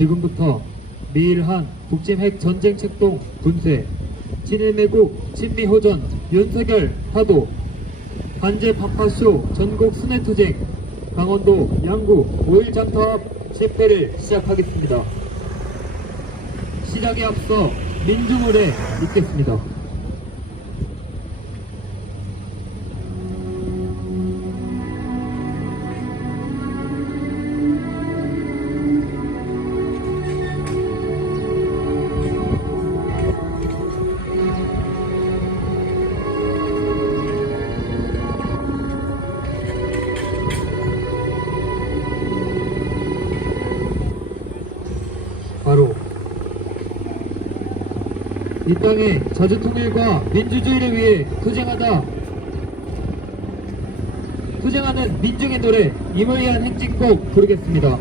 지금부터 미일한 북침핵 전쟁책동 분쇄, 친일매국 친미호전 윤석열 타도, 관제 반파쇼 전국 순회투쟁, 강원도 양구 5일 장터앞 집회를 시작하겠습니다. 시작에 앞서 민중을에 있겠습니다. 바로 이 땅의 자주통일과 민주주의를 위해 투쟁하는 민중의 노래 임을 위한 행진곡 부르겠습니다.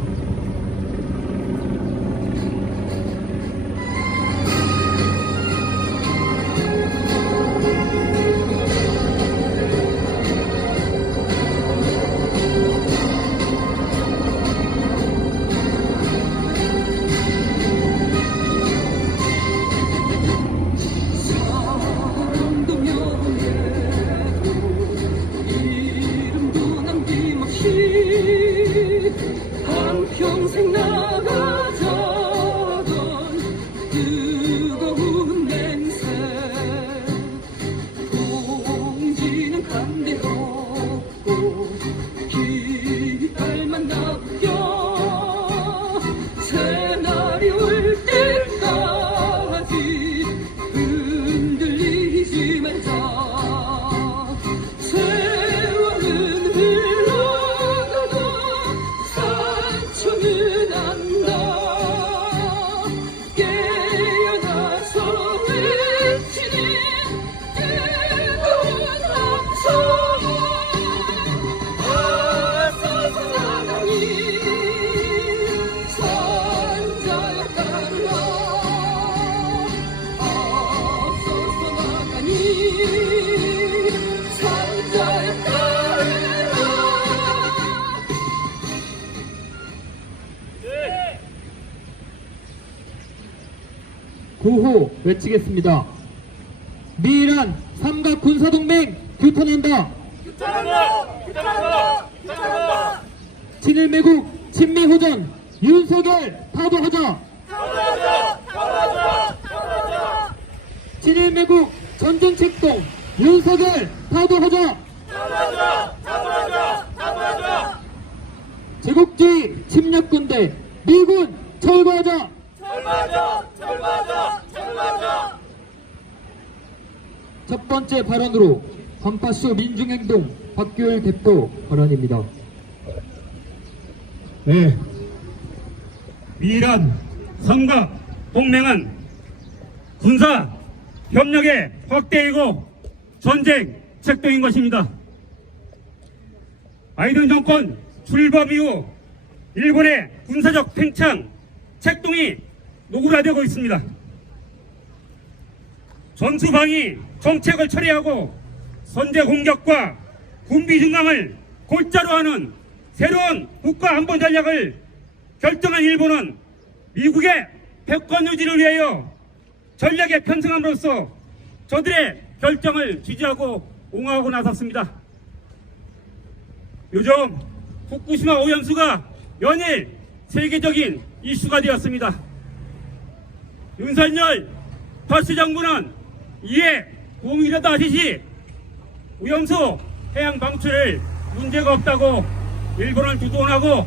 평생 나가자던 뜨거운 냄새, 공지는 간대없고 깃발만 납겨 새날이 올 때까지 흔들리지 말자. 세월은 흘러가도 산천은 안다. 깨어나서 외치는 뜨거운 함성, 앞서서 나가니 산자야 따르라. 앞서서 나가니 산자야 따르라. 구호 외치겠습니다. 미일한 삼각 군사동맹 규탄한다. 친일매국 친미호전 윤석열 타도하자. 친일매국 전쟁책동 윤석열 타도하자. 제국주의 침략군대 미군 철거하자. 첫 번째 발언으로 반파쇼 민중행동 박규일 대표 발언입니다. 네, 미일한 삼각 동맹은 군사 협력의 확대이고 전쟁 책동인 것입니다. 바이든 정권 출범 이후 일본의 군사적 팽창 책동이 노골화되고 있습니다. 전투방위 정책을 철회하고 선제 공격과 군비 증강을 골자로 하는 새로운 국가 안보 전략을 결정한 일본은 미국의 패권 유지를 위하여 전략에 편승함으로써 저들의 결정을 지지하고 옹호하고 나섰습니다. 요즘 후쿠시마 오염수가 연일 세계적인 이슈가 되었습니다. 윤석열 파시 정부는 이에 공이라도 하시지 오염수 해양 방출을 문제가 없다고 일본을 두둔하고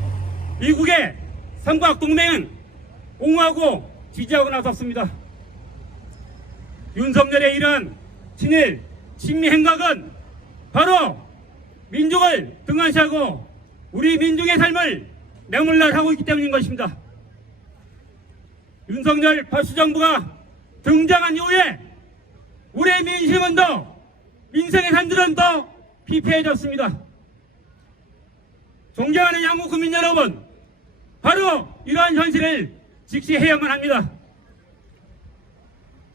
미국의 삼각동맹은 옹호하고 지지하고 나섰습니다. 윤석열의 이런 친일 친미 행각은 바로 민족을 등한시하고 우리 민중의 삶을 매몰락하고 있기 때문인 것입니다. 윤석열 파수정부가 등장한 이후에 우리의 민심은 더, 민생의 산들은 더 피폐해졌습니다. 존경하는 양국 국민 여러분, 바로 이러한 현실을 직시해야만 합니다.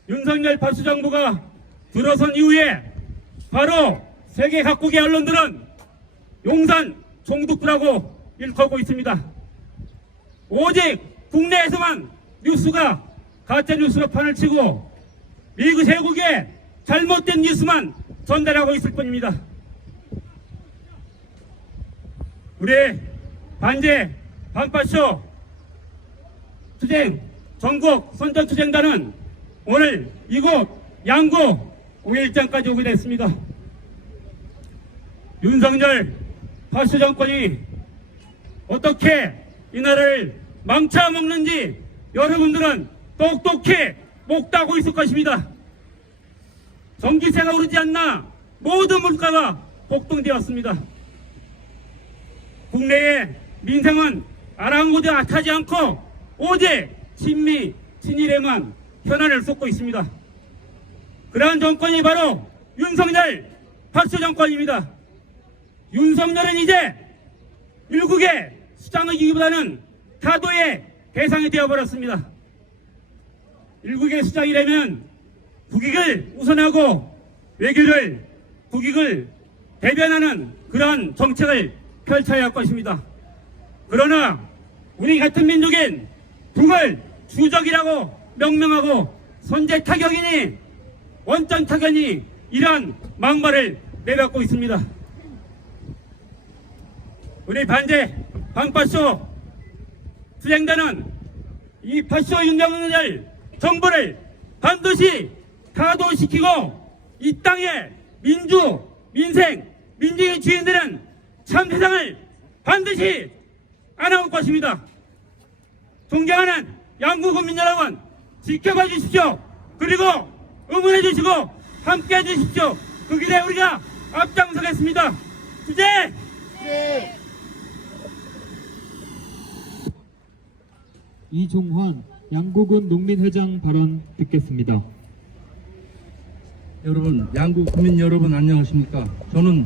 윤석열 파수정부가 들어선 이후에 바로 세계 각국의 언론들은 용산 총독부라고 일컬고 있습니다. 오직 국내에서만 뉴스가 가짜 뉴스로 판을 치고 미국 세국에 잘못된 뉴스만 전달하고 있을 뿐입니다. 우리 반제 반파쇼 투쟁 전국 선전투쟁단은 오늘 이곳 양구 5일장까지 오게 됐습니다. 윤석열 파쇼 정권이 어떻게 이 나라를 망쳐먹는지 여러분들은 똑똑히 목도하고 있을 것입니다. 전기세가 오르지 않나 모든 물가가 폭등되었습니다. 국내의 민생은 아랑곳하지 않고 오직 친미, 친일에만 현안을 쏟고 있습니다. 그러한 정권이 바로 윤석열 박수 정권입니다. 윤석열은 이제 일국의 수장이기보다는 타도의 대상이 되어버렸습니다. 일국의 수장이라면 국익을 우선하고 외교를 국익을 대변하는 그러한 정책을 펼쳐야 할 것입니다. 그러나 우리 같은 민족인 북을 주적이라고 명명하고 선제 타격이니 원전 타격이 이러한 막말을 내뱉고 있습니다. 우리 반제 반파쇼 투쟁단은 이 파쇼 윤석열 정부를 반드시 타도시키고 이 땅의 민주, 민생, 민주의 주인들은 참 세상을 반드시 안아올 것입니다. 존경하는 양구 국민 여러분, 지켜봐 주십시오. 그리고 응원해 주시고 함께 해 주십시오. 그 길에 우리가 앞장서겠습니다. 주제! 이종환 양구군 농민회장 발언 듣겠습니다. 여러분, 양구 국민 여러분 안녕하십니까? 저는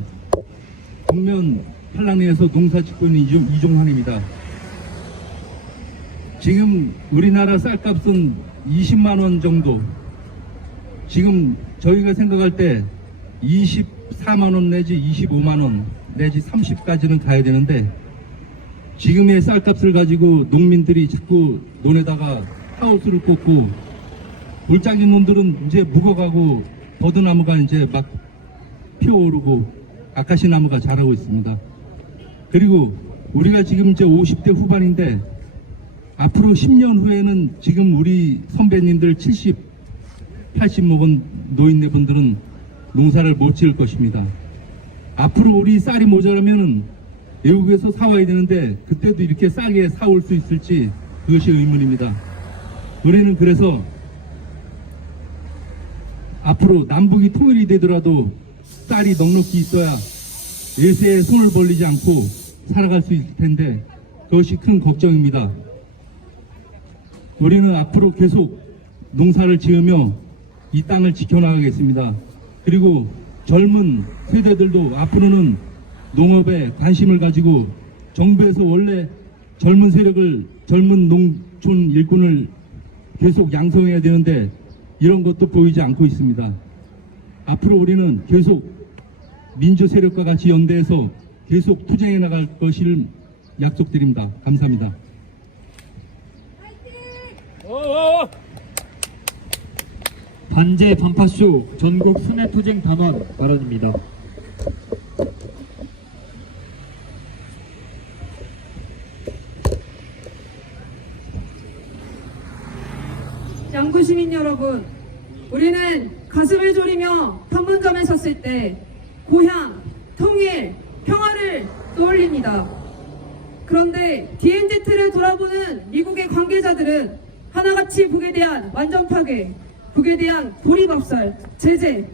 북면 한랑리에서 농사 짓고 있는 이종환입니다. 지금 우리나라 쌀값은 20만원 정도, 지금 저희가 생각할 때 24만원 내지 25만원 내지 30까지는 가야 되는데, 지금의 쌀값을 가지고 농민들이 자꾸 논에다가 하우스를 꽂고 골짜기 놈들은 이제 묵어가고 버드나무가 이제 막 피어오르고 아카시나무가 자라고 있습니다. 그리고 우리가 지금 이제 50대 후반인데 앞으로 10년 후에는 지금 우리 선배님들 70, 80 먹은 노인네분들은 농사를 못 지을 것입니다. 앞으로 우리 쌀이 모자라면은 외국에서 사와야 되는데 그때도 이렇게 싸게 사올 수 있을지 그것이 의문입니다. 우리는 그래서 앞으로 남북이 통일이 되더라도 쌀이 넉넉히 있어야 외세에 손을 벌리지 않고 살아갈 수 있을 텐데 그것이 큰 걱정입니다. 우리는 앞으로 계속 농사를 지으며 이 땅을 지켜나가겠습니다. 그리고 젊은 세대들도 앞으로는 농업에 관심을 가지고 정부에서 원래 젊은 세력을, 젊은 농촌 일꾼을 계속 양성해야 되는데 이런 것도 보이지 않고 있습니다. 앞으로 우리는 계속 민주 세력과 같이 연대해서 계속 투쟁해 나갈 것을 약속드립니다. 감사합니다. 반제 반파쇼 전국 순회투쟁 단원 발언입니다. 양구 시민 여러분, 우리는 가슴을 졸이며 판문점에 섰을 때 고향, 통일, 평화를 떠올립니다. 그런데 DMZ를 돌아보는 미국의 관계자들은 하나같이 북에 대한 완전 파괴, 북에 대한 고립압살, 제재,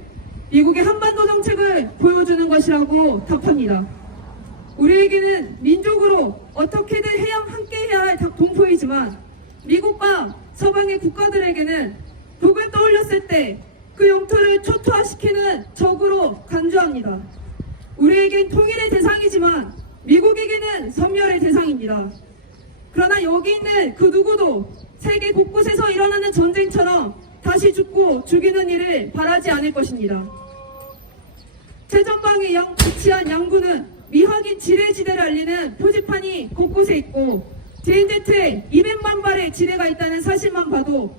미국의 한반도 정책을 보여주는 것이라고 답합니다. 우리에게는 민족으로 어떻게든 함께 해야 할 동포이지만 미국과 서방의 국가들에게는 북을 떠올렸을 때 그 영토를 초토화시키는 적으로 간주합니다. 우리에겐 통일의 대상이지만 미국에게는 섬멸의 대상입니다. 그러나 여기 있는 그 누구도 세계 곳곳에서 일어나는 전쟁처럼 다시 죽고 죽이는 일을 바라지 않을 것입니다. 최전방에 위치한 양구는 미확인 지뢰지대를 알리는 표지판이 곳곳에 있고 DNZ에 200만 발의 지뢰가 있다는 사실만 봐도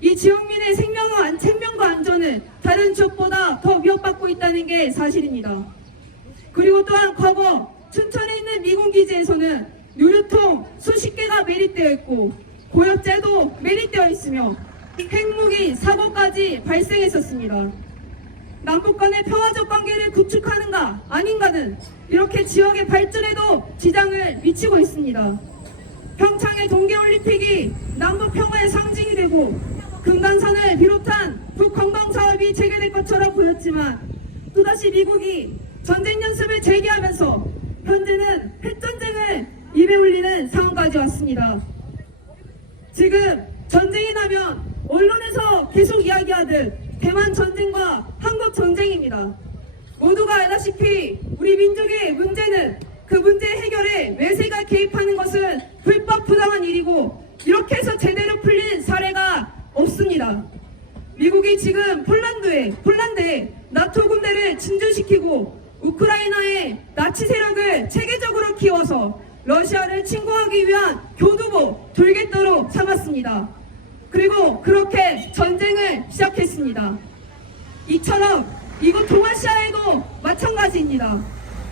이 지역민의 생명과 안전을 다른 지역보다 더 위협받고 있다는 게 사실입니다. 그리고 또한 과거 춘천에 있는 미군기지에서는 유류통 수십 개가 매립되어 있고 고엽제도 매립되어 있으며 핵무기 사고까지 발생했었습니다. 남북 간의 평화적 관계를 구축하는가 아닌가는 이렇게 지역의 발전에도 지장을 미치고 있습니다. 평창의 동계올림픽이 남북 평화의 상징이 되고 금강산을 비롯한 북관광사업이 재개될 것처럼 보였지만 또다시 미국이 전쟁 연습을 재개하면서 현재는 핵전쟁을 입에 올리는 상황까지 왔습니다. 지금 전쟁이 나면 언론에서 계속 이야기하듯 대만 전쟁과 한국 전쟁입니다. 모두가 알다시피 우리 민족의 문제는 그 문제 해결에 외세가 개입하는 것은 불법 부당한 일이고 이렇게 해서 제대로 풀린 사례가 없습니다. 미국이 지금 폴란드에 나토 군대를 진주시키고 우크라이나에 나치 세력을 체계적으로 키워서 러시아를 침공하기 위한 교두보 돌갯도로 삼았습니다. 그리고 그렇게 전쟁을 시작했습니다. 이처럼 이곳 동아시아에도 마찬가지입니다.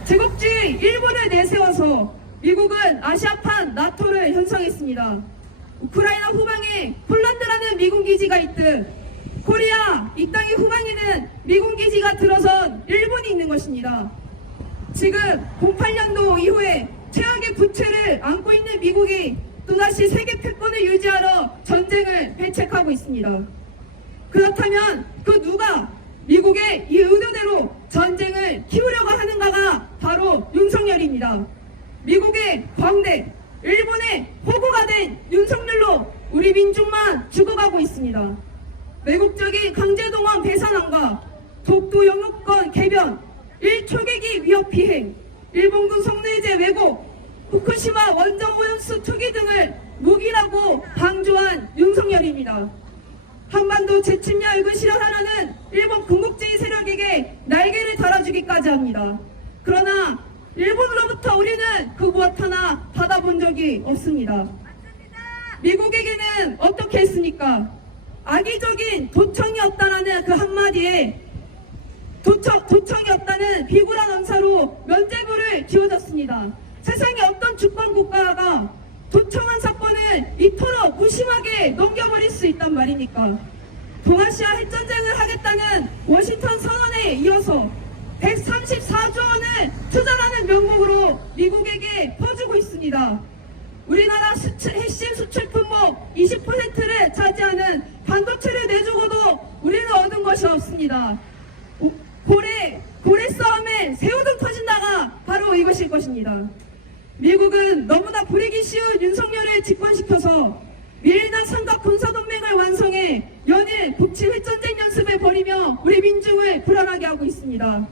제국주의 일본을 내세워서 미국은 아시아판 나토를 형성했습니다. 우크라이나 후방에 폴란드라는 미군 기지가 있듯 코리아 이 땅의 후방에는 미군 기지가 들어선 일본이 있는 것입니다. 지금 08년도 이후에 최악의 부채를 안고 있는 미국이 또다시 세계 패권을 유지하러 전쟁을 배책하고 있습니다. 그렇다면 그 누가 미국의 이 의도대로 전쟁을 키우려고 하는가가 바로 윤석열입니다. 미국의 광대, 일본의 호구가 된 윤석열로 우리 민중만 죽어가고 있습니다. 외국적인 강제동원 배산안과 독도 영유권 개변, 일초계기 위협 비행, 일본군 성노예제 왜곡, 후쿠시마 원전 오염수 투기 등을 무기라고 방조한 윤석열입니다. 한반도 재침략 핵을 실현하려는 일본 군국주의 세력에게 날개를 달아주기까지 합니다. 그러나 일본으로부터 우리는 그 무엇 하나 받아본 적이 없습니다. 미국에게는 어떻게 했습니까? 악의적인 도청이 없다라는 그 한마디에 도청이 없다는 비굴한 언사로 면죄부를 지어줬습니다. 세상에 어떤 주권 국가가 도청한 사건을 이토록 무심하게 넘겨버릴 수 있단 말입니까? 동아시아 핵전쟁을 하겠다는 워싱턴 선언에 이어서 134조 원을 투자라는 명목으로 미국에게 퍼주고 있습니다. 우리나라 핵심 수출 품목 20%를 차지하는 반도체를 내주고도 우리는 얻은 것이 없습니다. 고래 싸움에 새우등 터진다가 바로 이것일 것입니다. 미국은 너무나 부리기 쉬운 윤석열을 집권시켜서 미일남 삼각 군사동맹을 완성해 연일 북침 핵전쟁 연습을 벌이며 우리 민중을 불안하게 하고 있습니다.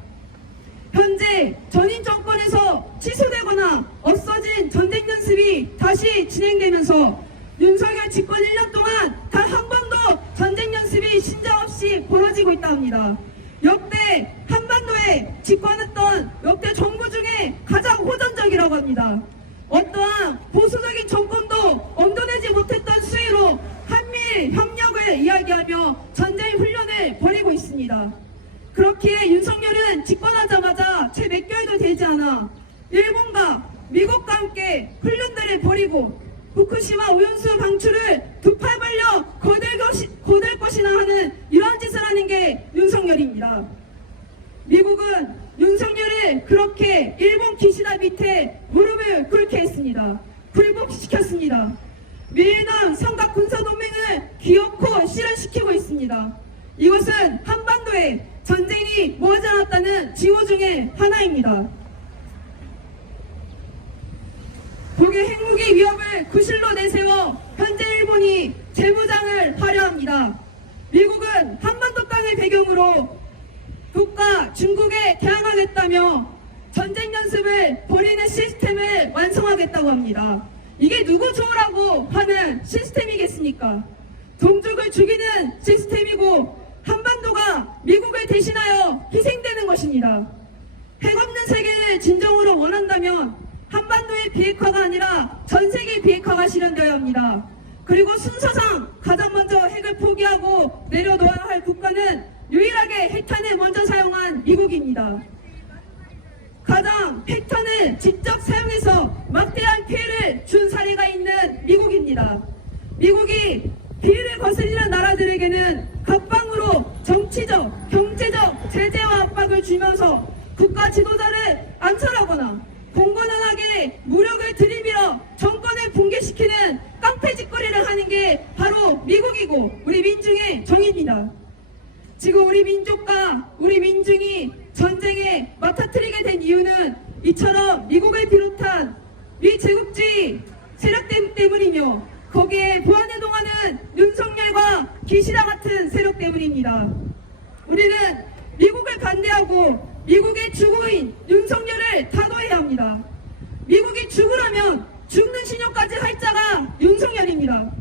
현재 전임 정권에서 취소되거나 없어진 전쟁 연습이 다시 진행되면서 윤석열 집권 1년 동안 단 한 번도 전쟁 연습이 신장 없이 벌어지고 있다 합니다. 역대 한반도에 집권했던 역대 정부 중에 가장 호전적이라고 합니다. 어떠한 보수적인 정권도 엄도내지 못했던 수위로 한미일 협력을 이야기하며 전쟁 훈련을 벌이고 있습니다. 그렇기에 윤석열은 집권하자마자 채 몇 개월도 되지 않아 일본과 미국과 함께 훈련들을 벌이고 후쿠시마 오염수 방출을 두 팔 벌려 거들 것이나 하는 이러한 짓을 하는 게 윤석열입니다. 미국은 윤석열을 그렇게 일본 기시다 밑에 무릎을 꿇게 했습니다. 굴복시켰습니다. 미일남 삼각 군사동맹을 기어코 실현시키고 있습니다. 이것은 한반도에 전쟁이 머지 않았다는 징후 중에 하나입니다. 독일 핵무기 위협을 구실로 내세워 현재 일본이 재무장을 화려합니다. 미국은 한반도 땅을 배경으로 북과 중국에 대항하겠다며 전쟁 연습을 벌이는 시스템을 완성하겠다고 합니다. 이게 누구 좋으라고 하는 시스템이겠습니까? 동족을 죽이는 시스템이고 한반도가 미국을 대신하여 희생되는 것입니다. 핵 없는 세계를 진정으로 원한다면 한반도의 비핵화가 아니라 전 세계 비핵화가 실현되어야 합니다. 그리고 순서상 가장 먼저 핵을 포기하고 내려놓아야 할 국가는 유일하게 핵탄을 먼저 사용한 미국입니다. 가장 핵탄을 직접 사용해서 막대한 피해를 준 사례가 있는 미국입니다. 미국이 피해를 거슬리는 나라들에게는 각방으로 정치적, 경제적 제재와 압박을 주면서 국가 지도자를 암살하거나 공공연하게 무력을 들이밀어 정권을 붕괴시키는 깡패짓거리를 하는 게 바로 미국이고 우리 민중의 정의입니다. 지금 우리 민족과 우리 민중이 전쟁에 맞닥뜨리게 된 이유는 이처럼 미국을 비롯한 미제국주의 세력 때문이며 거기에 보안해동하는 윤석열과 기시다 같은 세력 때문입니다. 우리는 미국을 반대하고 미국의 주고인 윤석열을 타도해야 합니다. 미국이 죽으라면 죽는 신용까지 할 자가 윤석열입니다.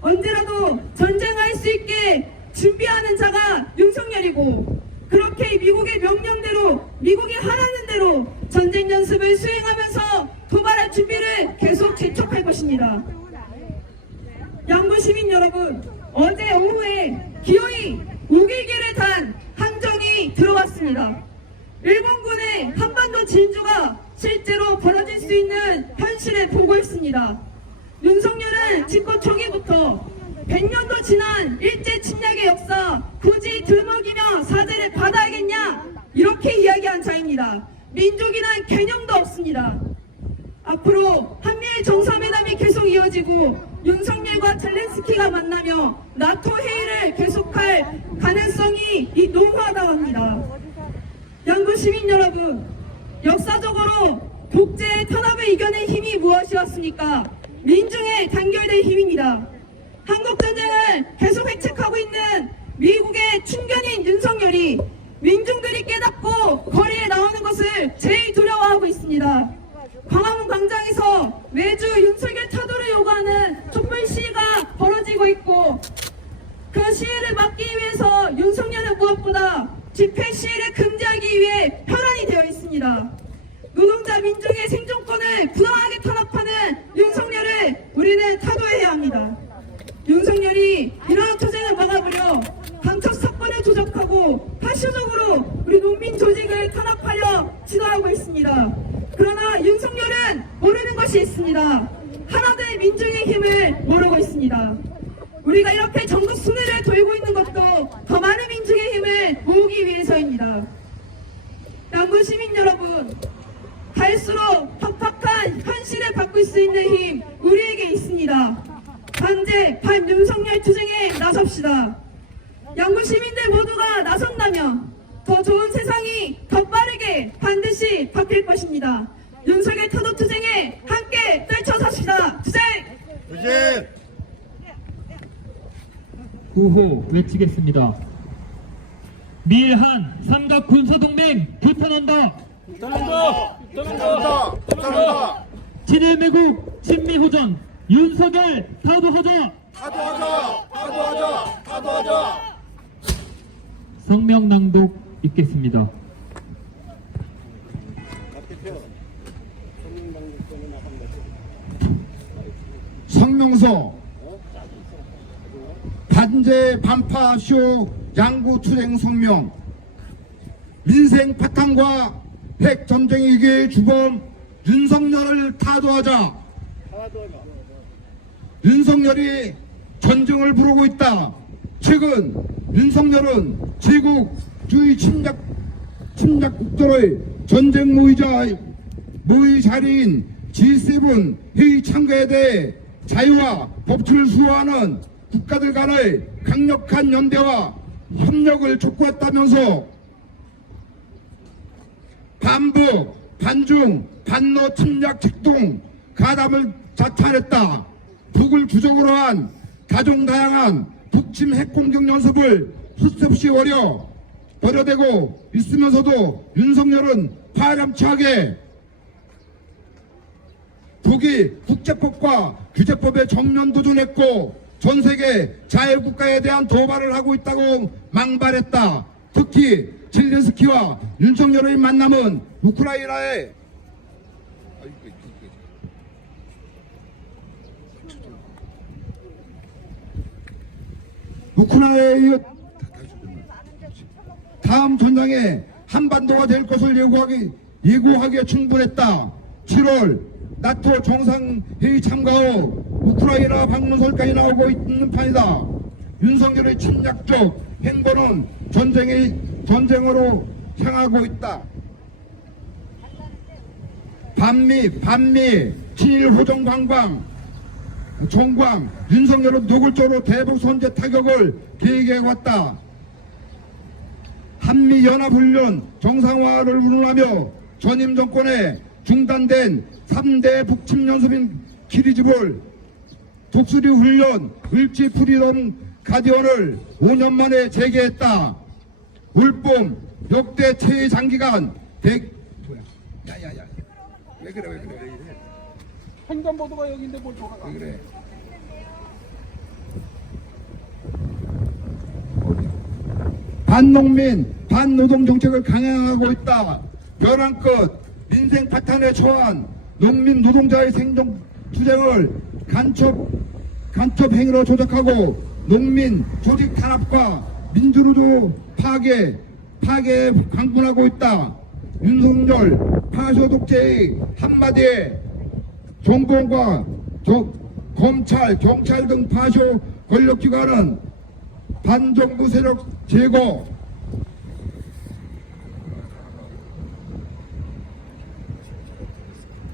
언제라도 전쟁할 수 있게 준비하는 자가 윤석열이고 그렇게 미국의 명령대로 미국이 하라는 대로 전쟁 연습을 수행하면서 도발할 준비를 계속 재촉할 것입니다. 양구 시민 여러분, 어제 오후에 기어이 우길기를 탄 함정이 들어왔습니다. 일본군의 한반도 진주가 실제로 벌어질 수 있는 현실을 보고 있습니다. 윤석열은 집권 초기부터 100년도 지난 일제 침략의 역사 굳이 들먹이며 사죄를 받아야겠냐 이렇게 이야기한 자입니다. 민족이란 개념도 없습니다. 앞으로 한미일 정상회담이 계속 이어지고 윤석열과 젤렌스키가 만나며 나토 회의를 계속할 가능성이 농후하다고 합니다. 양구 시민 여러분, 역사적으로 독재의 탄압을 이겨낸 힘이 무엇이었습니까? 민중의 단결된 힘입니다. 한국전쟁을 계속 획책하고 있는 미국의 충견인 윤석열이 민중들이 깨닫고 거리에 나오는 것을 제일 두려워하고 있습니다. 광화문 광장에서 매주 윤석열 타도를 요구하는 촛불 시위가 벌어지고 있고 그 시위를 막기 위해서 윤석열은 무엇보다 집회 시위를 금지하기 위해 혈안이 되어 있습니다. 노동자 민중의 생존권을 부당하게 탄압하는 윤석열을 우리는 타도해야 합니다. 윤석열이 이러한 투쟁을 막아보려 강척 사건을 조작하고 파쇼적으로 우리 농민 조직을 탄압하려 시도하고 있습니다. 그러나 윤석열은 모르는 것이 있습니다. 하나된 민중의 힘을 모르고 있습니다. 우리가 이렇게 전국 순회를 돌고 있는 것도 더 많은 민중의 힘을 모으기 위해서입니다. 양구 시민 여러분, 갈수록 팍팍한 현실을 바꿀 수 있는 힘 우리에게 있습니다. 반제 반윤석열 투쟁에 나섭시다. 양구 시민들 모두가 나선다면 더 좋은 세상이 더 빠르게 반드시 바뀔 것입니다. 윤석열 타도 투쟁에 함께 떨쳐섭시다. 투쟁! 투쟁! 구호 외치겠습니다. 밀한 삼각 군사동맹 규탄한다. 떠난다! 떠난다! 떠난다! 친일 매국 친미호전 윤석열 타도하자. 타도하자! 타도하자! 타도하자! 성명 낭독 있겠습니다. 성명서 반제 반파쇼 양구 투쟁 성명. 민생 파탄과 핵 전쟁 위기의 주범 윤석열을 타도하자. 윤석열이 전쟁을 부르고 있다. 최근 윤석열은 제국주의 침략 국가의 전쟁 모의 자리인 G7 회의 참가에 대해 자유와 법치를 수호하는 국가들 간의 강력한 연대와 협력을 촉구했다면서 반북, 반중, 반러 침략 직동 가담을 자탄했다. 북을 주적으로 한 다종다양한 북침 핵공격 연습을 수없이 벌여대고 있으면서도 윤석열은 파렴치하게 북이 국제법과 규제법에 정면 도전했고 전세계 자유국가에 대한 도발을 하고 있다고 망발했다. 특히 젤렌스키와 윤석열의 만남은 우크라이나의 우크라이나에 이어 다음 전장에 한반도가 될 것을 예고하기에 충분했다. 7월 나토 정상회의 참가 후 우크라이나 방문설까지 나오고 있는 판이다. 윤석열의 침략적 행보는 전쟁으로 향하고 있다. 반미 친일 호정 정광 윤석열은 노골적으로 대북 선제 타격을 계획해왔다. 한미연합훈련 정상화를 운운하며 전임 정권에 중단된 3대 북침연습인 키리즈볼 독수리 훈련 을지 프리덤 가디언을 5년 만에 재개했다. 올봄 역대 최장기간 야야야 왜 그래 횡단보도가 여기인데 뭘 돌아가? 왜 그래? 반농민, 반노동 정책을 강행하고 있다. 벼랑 끝 민생 파탄에 처한 농민 노동자의 생존 투쟁을 간첩 행위로 조작하고 농민 조직 탄압과 민주노조 파괴 강군하고 있다. 윤석열 파쇼 독재의 한마디에 정부원과 검찰, 경찰 등 파쇼 권력기관은 반정부 세력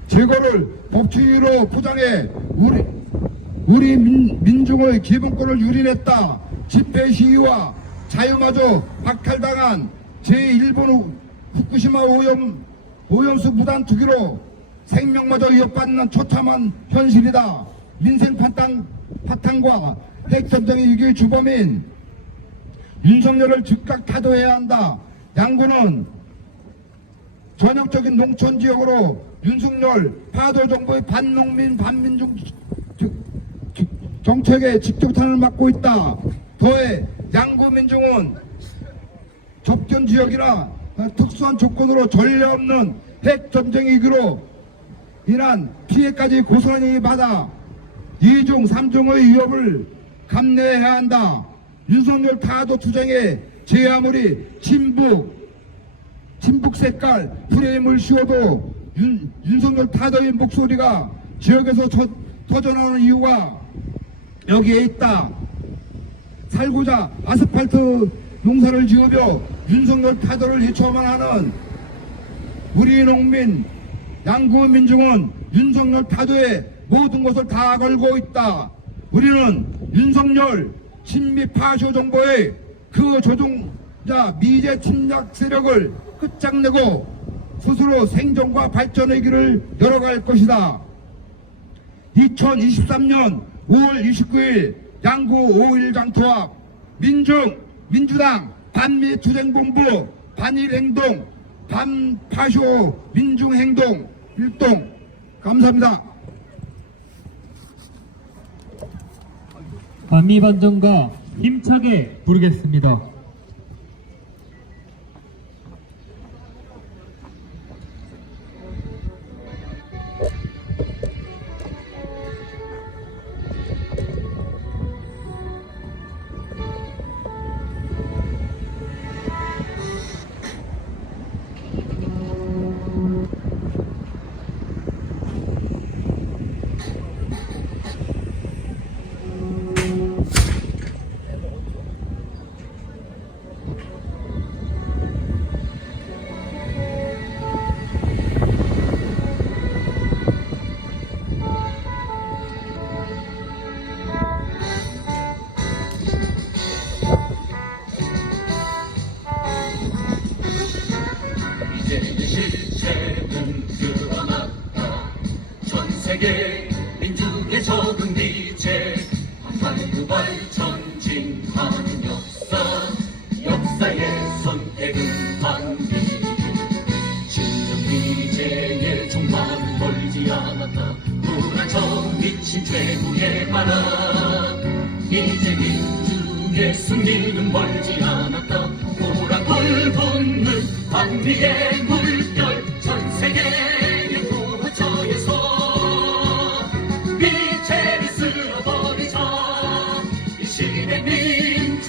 제거를 법치로 포장해 우리 민중의 기본권을 유린했다. 집회 시위와 자유마저 박탈당한 제1본 후쿠시마 오염수 무단 투기로 생명마저 위협받는 처참한 현실이다. 민생 파탄과 핵전쟁의 위기의 주범인 윤석열을 즉각 타도해야 한다. 양구는 전역적인 농촌 지역으로 윤석열 파도 정부의 반농민 반민중 정책에 직격탄을 맞고 있다. 더해 양구 민중은 접견 지역이나 특수한 조건으로 전례 없는 핵전쟁의 위기로 인한 피해까지 고스란히 받아 2중 3중의 위협을 감내해야 한다. 윤석열 타도 투쟁에 제 아무리 친북 색깔 프레임을 씌워도 윤석열 타도의 목소리가 지역에서 터져나오는 이유가 여기에 있다. 살고자 아스팔트 농사를 지으며 윤석열 타도를 해쳐만 하는 우리 농민 양구 민중은 윤석열 타도에 모든 것을 다 걸고 있다. 우리는 윤석열 친미 파쇼 정보의 그 조종자 미제 침략 세력을 끝장내고 스스로 생존과 발전의 길을 열어갈 것이다. 2023년 5월 29일 양구 5.1 장터앞 민주당 반미투쟁본부 반일행동 반파쇼 민중행동 일동 감사합니다. 반미반정가 힘차게 부르겠습니다. 실체는 드러났다. 전 세계 민중의 적응기체 한반도발 전진하는 역사의 선택은 반비. 진정 미제의 종말은 멀지 않았다. 불안정 미친 최후의 바람. 이제 민중의 승리는 멀지 않았다. 호랑불 붙는 반미의 물결 전 세계의 도처에서 미제를 쓸어버리자. 이 시대 민중의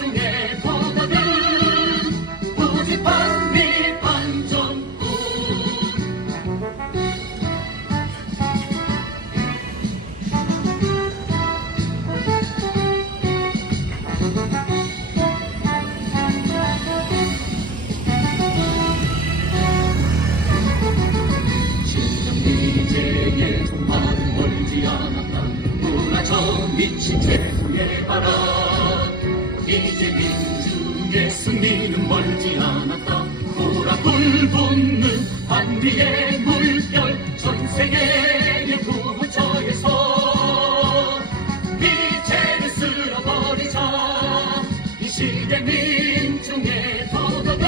시체에 봐라 이제 민중의 승리는 멀지 않았다 보라 불붙는 반미의 물결 전 세계의 구부처에서 이제는 쓸어버리자 이 시대 민중의 도덕은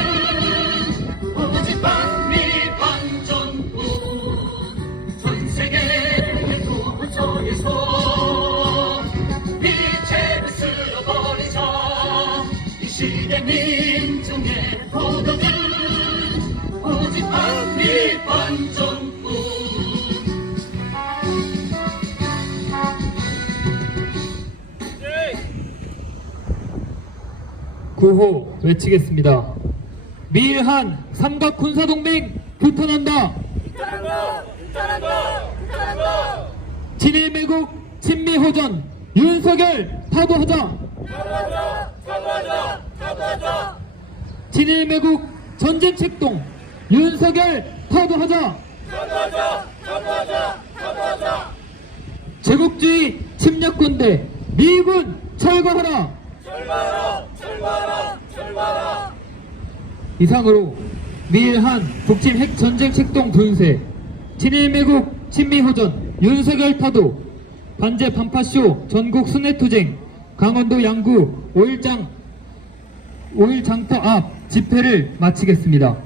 오직 반미 반전뿐 전 세계의 구부처에서 이제는 쓸어버리자 이 시대 민중의 도덕은 오직 반미 반전뿐 구호 외치겠습니다. 미일한 삼각 군사동맹 규탄한다. 친일매국 친미호전 윤석열 타도하자. 친일매국 전쟁책동 윤석열 타도하자. 제국주의 침략군대 미군 철거하라. 이상으로 미일한 북침 핵전쟁책동 분쇄, 친일매국 친미호전 윤석열 타도, 반제 반파쇼 전국 순회투쟁, 강원도 양구 5일장터 앞 집회를 마치겠습니다.